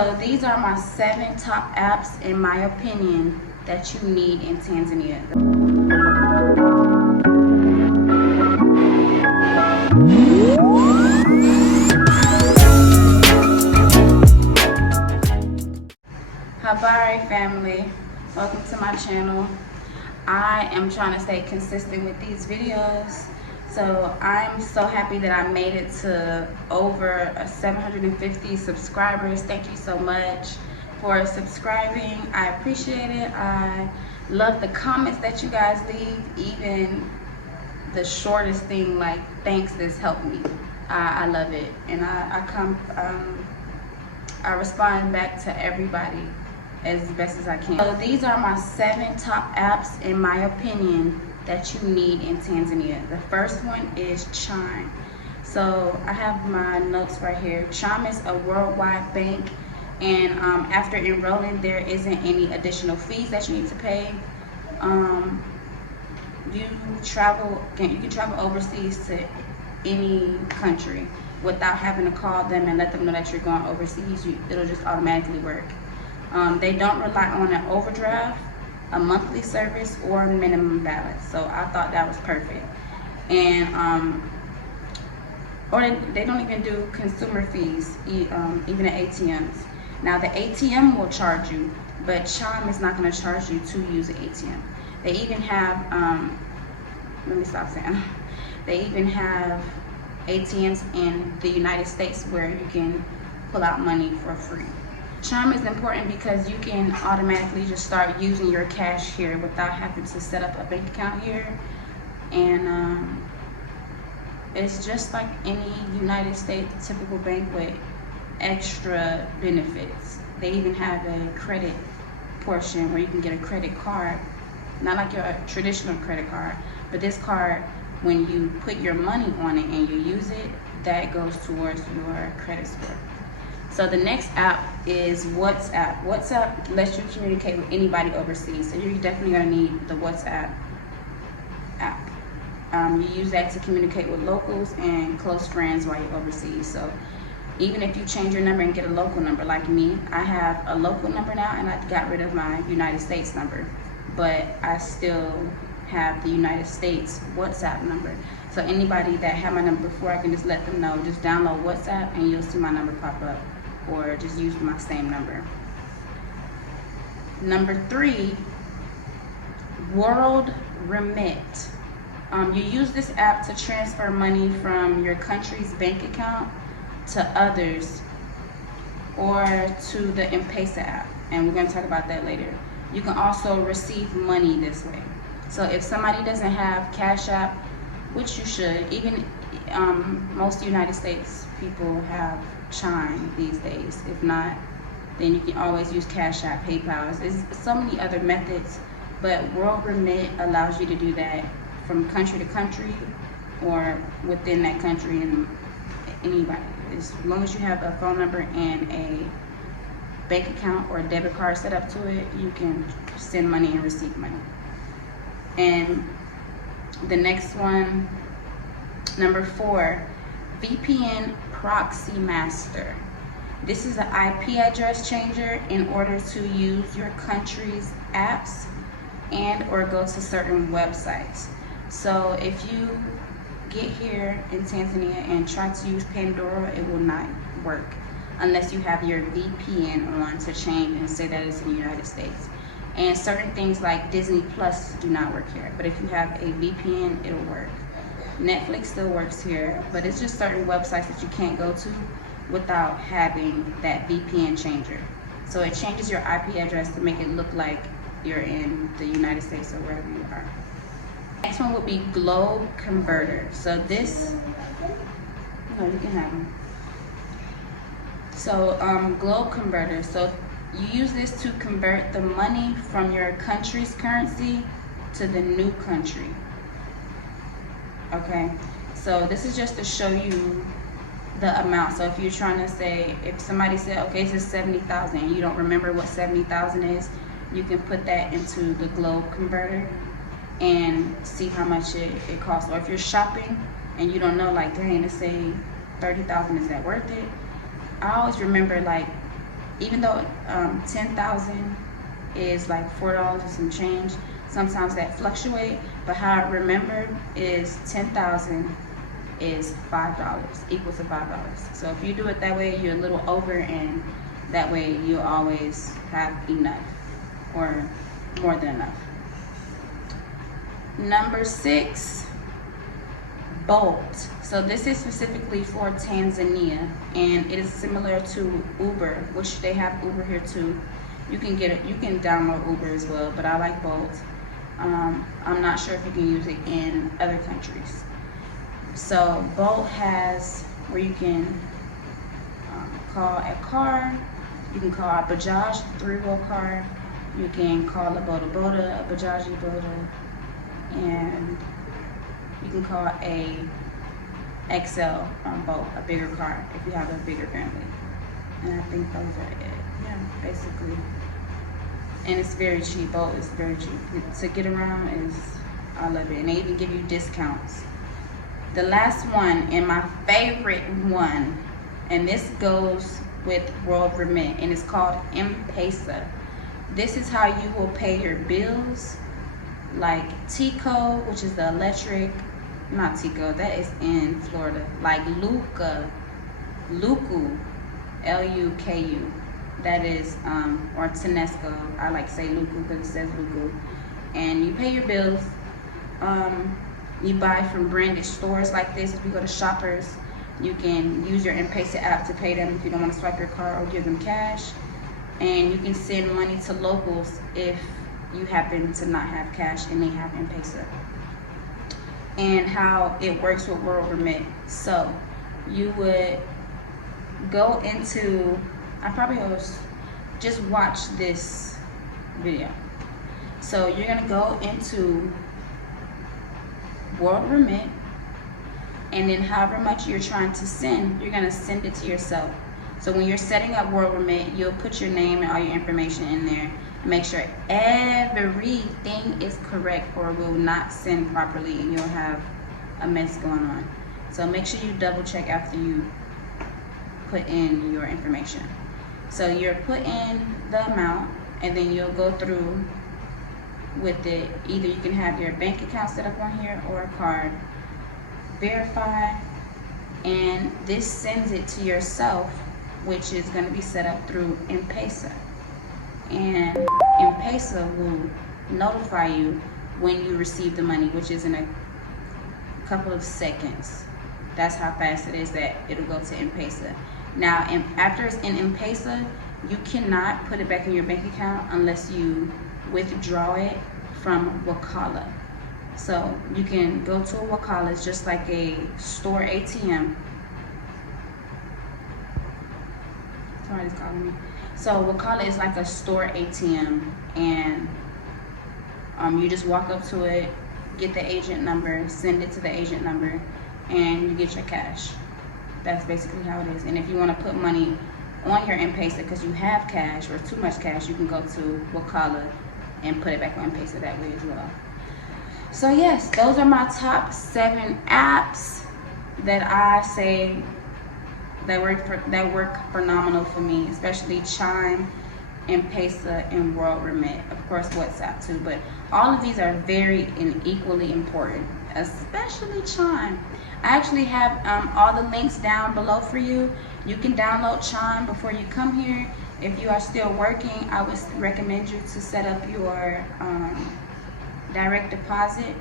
So these are my 7 top apps, in my opinion, that you need in Tanzania. Habari family, welcome to my channel. I am trying to stay consistent with these videos. So I'm so happy that I made it to over 750 subscribers. Thank you so much for subscribing. I appreciate it. I love the comments that you guys leave. Even the shortest thing like thanks has helped me. I love it, and I respond back to everybody as best as I can. So these are my 7 top apps, in my opinion, that you need in Tanzania. The first one is Chime. So I have my notes right here. Chime is a worldwide bank, and after enrolling, there isn't any additional fees that you need to pay. You can travel overseas to any country without having to call them and let them know that you're going overseas. It'll just automatically work. They don't rely on an overdraft, a monthly service, or a minimum balance. So I thought that was perfect. And or they don't even do consumer fees, even at ATMs. Now the ATM will charge you, but Chime is not going to charge you to use an ATM. They even have, let me stop saying. They even have ATMs in the United States where you can pull out money for free. Chime is important because you can automatically just start using your cash here without having to set up a bank account here. And it's just like any United States typical bank with extra benefits. They even have a credit portion where you can get a credit card, not like your traditional credit card, but this card, when you put your money on it and you use it, that goes towards your credit score. So the next app is WhatsApp. WhatsApp lets you communicate with anybody overseas. So you're definitely gonna need the WhatsApp app. You use that to communicate with locals and close friends while you're overseas. So even if you change your number and get a local number, like me, I have a local number now and I got rid of my United States number, but I still have the United States WhatsApp number. So anybody that had my number before, I can just let them know, just download WhatsApp and you'll see my number pop up, or just use my same number. Number 3, WORLDREMIT. You use this app to transfer money from your country's bank account to others, or to the PESA app, and we're going to talk about that later. You can also receive money this way. So if somebody doesn't have Cash App, which you should, even most United States people have Chime these days. If not, then you can always use Cash App, PayPal. There's so many other methods, but WORLDREMIT allows you to do that from country to country or within that country, and anybody. As long as you have a phone number and a bank account or a debit card set up to it, you can send money and receive money. And the next one, number 4, VPN Proxy Master. This is an IP address changer in order to use your country's apps and or go to certain websites. So if you get here in Tanzania and try to use Pandora, it will not work unless you have your VPN on to change and say that it's in the United States. And certain things like Disney Plus do not work here, but if you have a VPN, it'll work. Netflix still works here, but it's just certain websites that you can't go to without having that VPN changer. So it changes your IP address to make it look like you're in the United States or wherever you are. Next one would be Globe Converter. So this, no, you can have them. So Globe Converter. So you use this to convert the money from your country's currency to the new country. Okay, so this is just to show you the amount. So if you're trying to say, if somebody said, okay, this is 70,000, and you don't remember what 70,000 is, you can put that into the Globe Converter and see how much it costs. Or if you're shopping and you don't know, like, dang, let's say 30,000, is that worth it? I always remember, like, even though 10,000 is like $4 and some change, sometimes that fluctuate, but how I remember is 10,000 is $5, equal to $5. So if you do it that way, you're a little over, and that way you'll always have enough or more than enough. Number 6, Bolt. So this is specifically for Tanzania, and it is similar to Uber, which they have Uber here too. You can get it, you can download Uber as well, but I like Bolt. I'm not sure if you can use it in other countries. So Bolt has where you can call a car, you can call a Bajaj 3-wheel car, you can call a Boda Boda, a Bajaji Boda, and you can call a XL on Bolt, a bigger car if you have a bigger family. And I think those are it. Yeah, basically. And it's very cheap. Bolt is very cheap. To get around is, I love it. And they even give you discounts. The last one, and my favorite one, and this goes with WorldRemit, and it's called PESA. This is how you will pay your bills, like Tico, which is the electric, not Tico, that is in Florida, like Luku, Luku, that is, or Tenesco, I like to say Luku because it says Luku, and you pay your bills. You buy from branded stores like this. If you go to Shoppers, you can use your M-Pesa app to pay them if you don't want to swipe your card or give them cash. And you can send money to locals if you happen to not have cash and they have M-Pesa. And how it works with WorldRemit. So you would go into, I probably was just watch this video. So you're gonna go into WorldRemit, and then however much you're trying to send, you're gonna send it to yourself. So when you're setting up WorldRemit, you'll put your name and all your information in there. Make sure everything is correct, or it will not send properly, and you'll have a mess going on. So make sure you double check after you put in your information. So you're put in the amount, and then you'll go through with it. Either you can have your bank account set up on here or a card. Verify, and this sends it to yourself, which is going to be set up through M-Pesa. And M-Pesa will notify you when you receive the money, which is in a couple of seconds. That's how fast it is that it'll go to M-Pesa. Now, after it's in M-Pesa, you cannot put it back in your bank account unless you withdraw it from Wakala. So you can go to a Wakala. It's just like a store ATM. Somebody's calling me. So Wakala is like a store ATM, and you just walk up to it, get the agent number, send it to the agent number, and you get your cash. That's basically how it is. And if you want to put money on your M-Pesa because you have cash or too much cash, you can go to Wakala and put it back on M-Pesa that way as well. So yes, those are my top 7 apps that I say that work phenomenal for me, especially Chime, M-Pesa, and WorldRemit. Of course, WhatsApp too, but all of these are very and equally important, especially Chime. I actually have all the links down below for you. You can download Chime before you come here. If you are still working, I would recommend you to set up your direct deposit,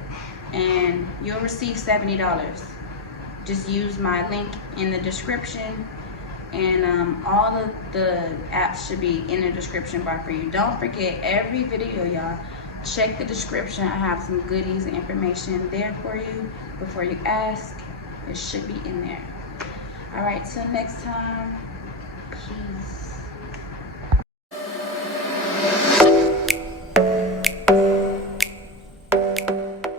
and you'll receive $70. Just use my link in the description, and all of the apps should be in the description bar for you. Don't forget, every video, y'all, check the description. I have some goodies and information there for you before you ask. It should be in there. All right, till next time, peace.